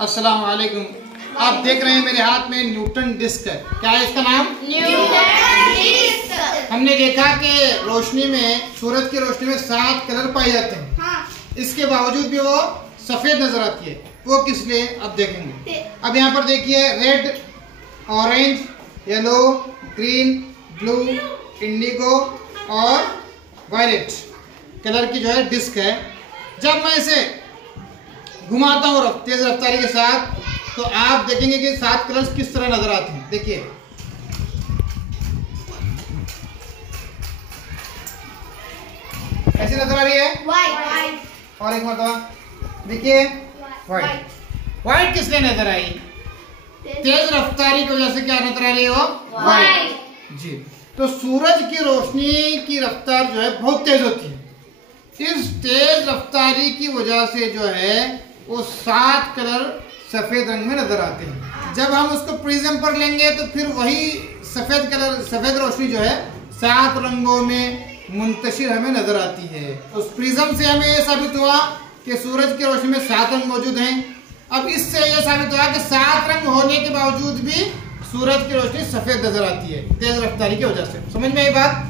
अस्सलाम वालेकुम। आप देख रहे हैं मेरे हाथ में न्यूटन डिस्क है। क्या है इसका नाम? Newton disc. हमने देखा कि रोशनी में, सूरज की रोशनी में 7 कलर पाए जाते हैं। हाँ। इसके बावजूद भी वो सफेद नजर आती है। वो किस लिए, अब देखेंगे। अब यहाँ पर देखिए, red, orange, yellow, green, blue, Indigo और वायलेट कलर की जो है डिस्क है। जब मैं इसे घुमाता हूँ तेज रफ्तारी के साथ, तो आप देखेंगे कि 7 कलर्स किस तरह नजर आते हैं। देखिए, ऐसे नजर आ रही है व्हाइट। और एक मरतबा देखिए, व्हाइट। व्हाइट किस लिए नजर आई? तेज रफ्तारी की वजह से क्या नजर आ रही है? वो व्हाइट जी। तो सूरज की रोशनी की रफ्तार जो है बहुत तेज होती है। इस तेज रफ्तारी की वजह से जो है वो 7 कलर सफेद रंग में नजर आते हैं। जब हम उसको प्रिज्म पर लेंगे तो फिर वही सफेद रोशनी जो है 7 रंगों में मुंतशिर हमें नजर आती है। उस प्रिज्म से हमें यह साबित हुआ कि सूरज की रोशनी में 7 रंग मौजूद हैं। अब इससे यह साबित हुआ कि 7 रंग होने के बावजूद भी सूरज की रोशनी सफेद नजर आती है तेज रफ्तारी की वजह से। समझ में आई बात?